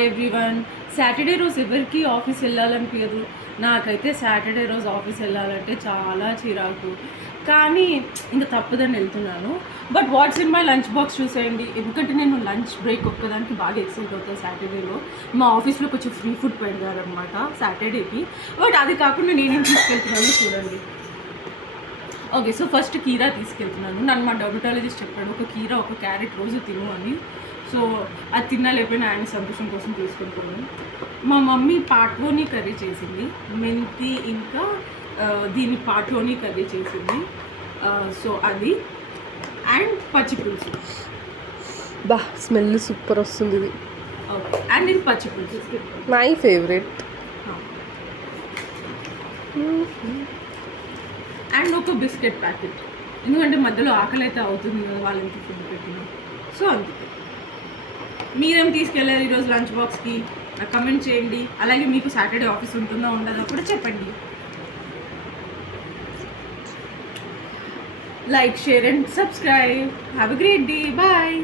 Hi everyone. Saturday రోజు ఎవరికి office వెళ్ళాలనిపించదు. నాకైతే సాటర్డే రోజు ఆఫీస్ వెళ్ళాలంటే చాలా చిరాకు, కానీ ఇంకా తప్పదని వెళ్తున్నాను. But what's in my lunch box చూసేయండి, ఎందుకంటే నేను లంచ్ బ్రేక్ ఒక్కదానికి బాగా ఎక్సైట్ అవుతాను సాటర్డేలో. మా ఆఫీస్లో కొంచెం ఫ్రీ ఫుడ్ పెడతారనమాట సాటర్డేకి. బట్ అది కాకుండా నేనేం తీసుకెళ్తున్నానో చూడండి. ఓకే, సో ఫస్ట్ కీరా తీసుకెళ్తున్నాను. నన్ను మా డర్మటాలజిస్ట్ చెప్పాడు ఒక కీరా ఒక క్యారెట్ రోజు తిను అని. సో అది తిన్నా లేకపోయినా ఆయన సంతోషం కోసం తీసుకుంటున్నాను. మా మమ్మీ పాట్లోని కర్రీ చేసింది, మెంతి ఇంకా దీని పాట్లోని కర్రీ చేసింది. సో అది అండ్ పచ్చి పులుసు. బా స్మెల్ సూపర్ వస్తుంది ఇది. ఓకే, అండ్ ఇది పచ్చి పులుసు మై ఫేవరెట్. అండ్ ఒక బిస్కెట్ ప్యాకెట్, ఎందుకంటే మధ్యలో ఆకలి అయితే అవుతుంది కదా వాళ్ళకి ఫుడ్ పెట్టిన. సో అందుకే మీరేం తీసుకెళ్ళారు ఈరోజు లంచ్ బాక్స్కి నాకు కమెంట్ చేయండి. అలాగే మీకు సాటర్డే ఆఫీస్ ఉంటుందా ఉండదా కూడా చెప్పండి. Like, share and subscribe. Have a great day. Bye.